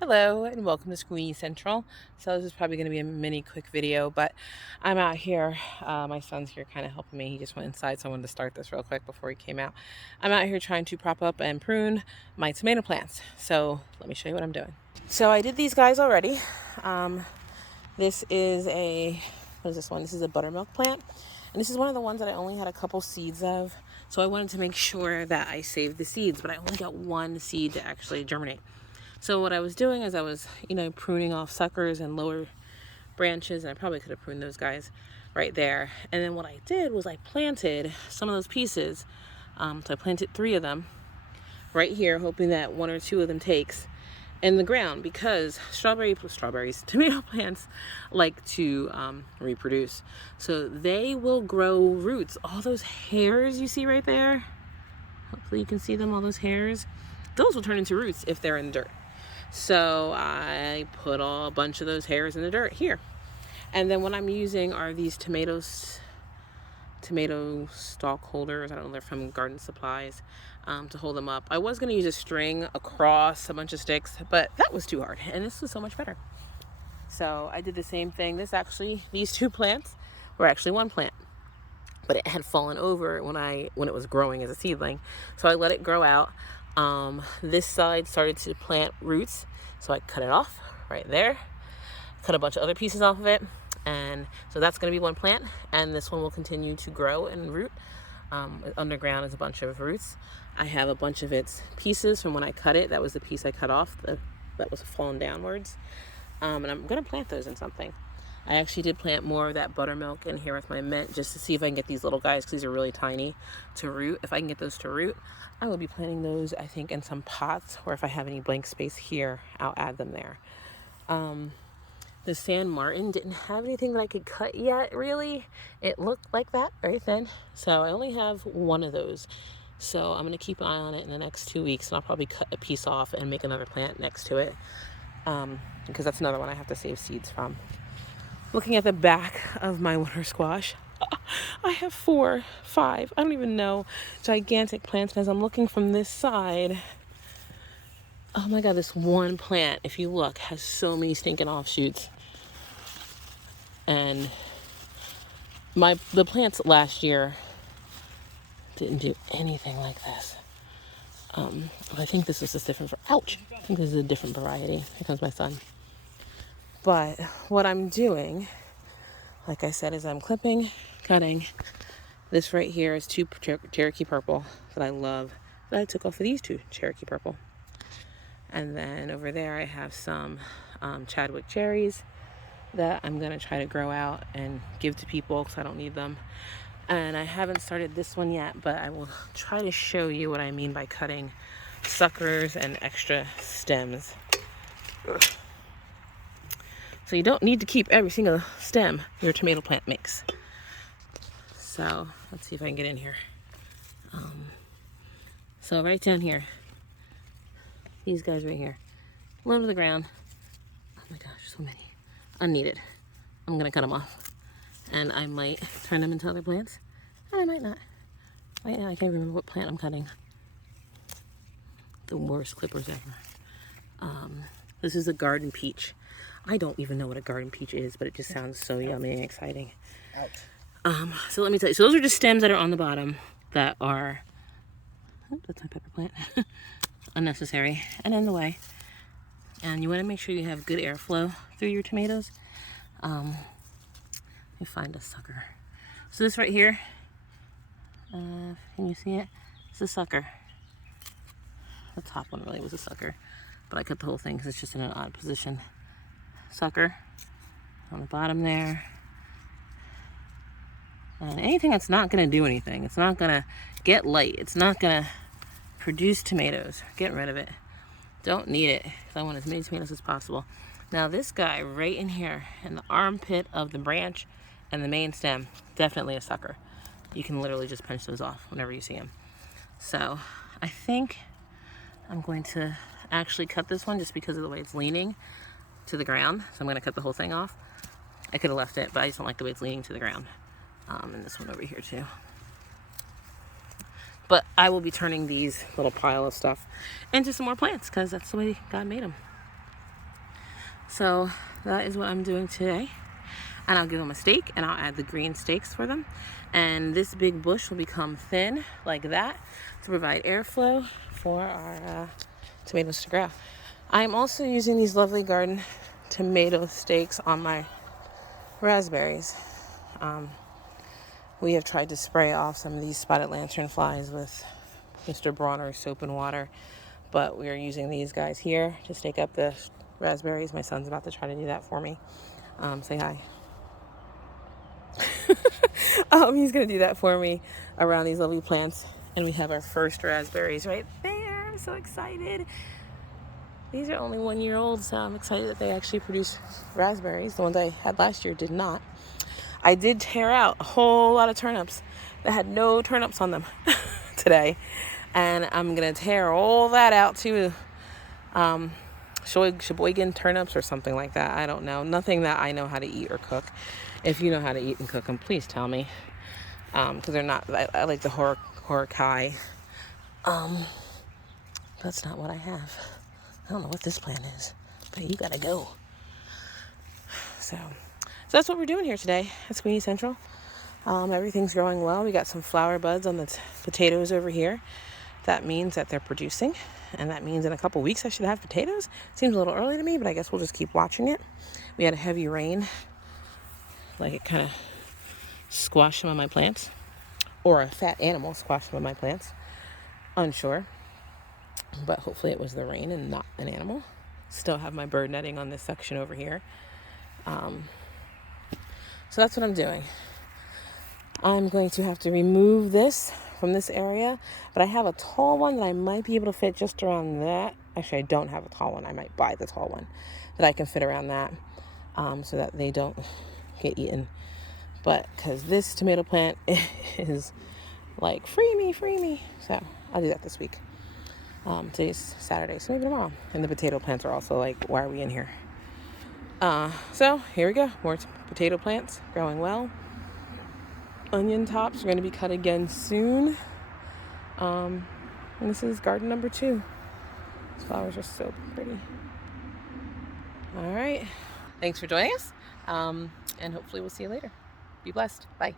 Hello and welcome to Squeeze Central. So this is probably going to be a mini quick video, but I'm out here. My son's here kind of helping me. He just went inside, so I wanted to start this real quick before he came out. I'm out here trying to prop up and prune my tomato plants. So let me show you what I'm doing. So I did these guys already. This is what is this one? This is a buttermilk plant. And this is one of the ones that I only had a couple seeds of. So I wanted to make sure that I saved the seeds, but I only got one seed to actually germinate. So what I was doing is I was, pruning off suckers and lower branches, and I probably could have pruned those guys right there. And then what I did was I planted some of those pieces. So I planted 3 of them right here, hoping that 1 or 2 of them takes in the ground, because tomato plants like to reproduce. So they will grow roots. All those hairs you see right there, hopefully you can see them, all those hairs, those will turn into roots if they're in the dirt. So I put a bunch of those hairs in the dirt here. And then what I'm using are these tomato stalk holders. I don't know, they're from Garden Supplies, to hold them up. I was going to use a string across a bunch of sticks, but that was too hard. And this was so much better. So I did the same thing. These 2 plants were actually one plant, but it had fallen over when it was growing as a seedling. So I let it grow out. This side started to plant roots, so I cut it off right there, cut a bunch of other pieces off of it, and so that's going to be one plant, and this one will continue to grow and root. Underground is a bunch of roots. I have a bunch of its pieces from when I cut it. That was the piece I cut off that was fallen downwards, and I'm going to plant those in something. I actually did plant more of that buttermilk in here with my mint, just to see if I can get these little guys, because these are really tiny, to root. If I can get those to root, I will be planting those, I think, in some pots, or if I have any blank space here, I'll add them there. The San Martin didn't have anything that I could cut yet, really. It looked like that, very thin. So I only have 1 of those. So I'm going to keep an eye on it in the next 2 weeks, and I'll probably cut a piece off and make another plant next to it, because that's another one I have to save seeds from. Looking at the back of my winter squash, I have 4, 5, I don't even know, gigantic plants. And as I'm looking from this side, oh my God, this one plant, if you look, has so many stinking offshoots. And the plants last year didn't do anything like this. I think this is just different ouch! I think this is a different variety. Here comes my son. But what I'm doing, like I said, is I'm cutting. This right here is 2 Cherokee purple that I love, that I took off of these 2 Cherokee purple. And then over there I have some Chadwick cherries that I'm going to try to grow out and give to people, because I don't need them. And I haven't started this one yet, but I will try to show you what I mean by cutting suckers and extra stems. Ugh. So you don't need to keep every single stem your tomato plant makes. So let's see if I can get in here. So right down here, these guys right here, low to the ground. Oh my gosh, so many. Unneeded. I'm gonna cut them off. And I might turn them into other plants, and I might not. Right now I can't remember what plant I'm cutting. The worst clippers ever. This is a garden peach. I don't even know what a garden peach is, but it just sounds so yummy and exciting. Ouch. So let me tell you. So those are just stems that are on the bottom that are, oh, that's my pepper plant, unnecessary and in the way. And you want to make sure you have good airflow through your tomatoes. Let me find a sucker. So this right here, can you see it? It's a sucker. The top one really was a sucker, but I cut the whole thing because it's just in an odd position. Sucker on the bottom there. And anything that's not going to do anything, it's not going to get light, it's not going to produce tomatoes, get rid of it. Don't need it, because I want as many tomatoes as possible. Now this guy right in here, in the armpit of the branch and the main stem, definitely a sucker. You can literally just pinch those off whenever you see them. So I think I'm going to actually cut this one just because of the way it's leaning to the ground. So I'm going to cut the whole thing off. I could have left it, but I just don't like the way it's leaning to the ground. And this one over here too. But I will be turning these little pile of stuff into some more plants, because that's the way God made them. So that is what I'm doing today. And I'll give them a stake, and I'll add the green stakes for them. And this big bush will become thin like that to provide airflow for our tomatoes to grow. I'm also using these lovely garden tomato stakes on my raspberries. We have tried to spray off some of these spotted lantern flies with Mr. Bronner's soap and water, but we are using these guys here to stake up the raspberries. My son's about to try to do that for me. Say hi. He's gonna do that for me around these lovely plants, and we have our first raspberries right there. I'm so excited. These are only 1 year old, so I'm excited that they actually produce raspberries. The ones I had last year did not. I did tear out a whole lot of turnips that had no turnips on them today, and I'm gonna tear all that out too. Sheboygan turnips or something like that. I don't know. Nothing that I know how to eat or cook. If you know how to eat and cook them, please tell me. Because they're not, I like the Horakai. That's not what I have. I don't know what this plant is, but you gotta go. So that's what we're doing here today at Sweeney Central. Everything's growing well. We got some flower buds on the potatoes over here. That means that they're producing, and that means in a couple weeks I should have potatoes. Seems a little early to me, but I guess we'll just keep watching it. We had a heavy rain, like it kind of squashed some of my plants, or a fat animal squashed some of my plants. Unsure, but hopefully it was the rain and not an animal. Still have my bird netting on this section over here. So that's what I'm doing. I'm going to have to remove this from this area, but I have a tall one that I might be able to fit just around that. Actually, I don't have a tall one. I might buy the tall one that I can fit around that, so that they don't get eaten. But because this tomato plant is like, free me. So I'll do that this week. Today's Saturday, so maybe tomorrow. And the potato plants are also like, why are we in here? So here we go. More potato plants growing well. Onion tops are going to be cut again soon. And this is garden number 2. These flowers are so pretty. All right. Thanks for joining us. And hopefully we'll see you later. Be blessed. Bye.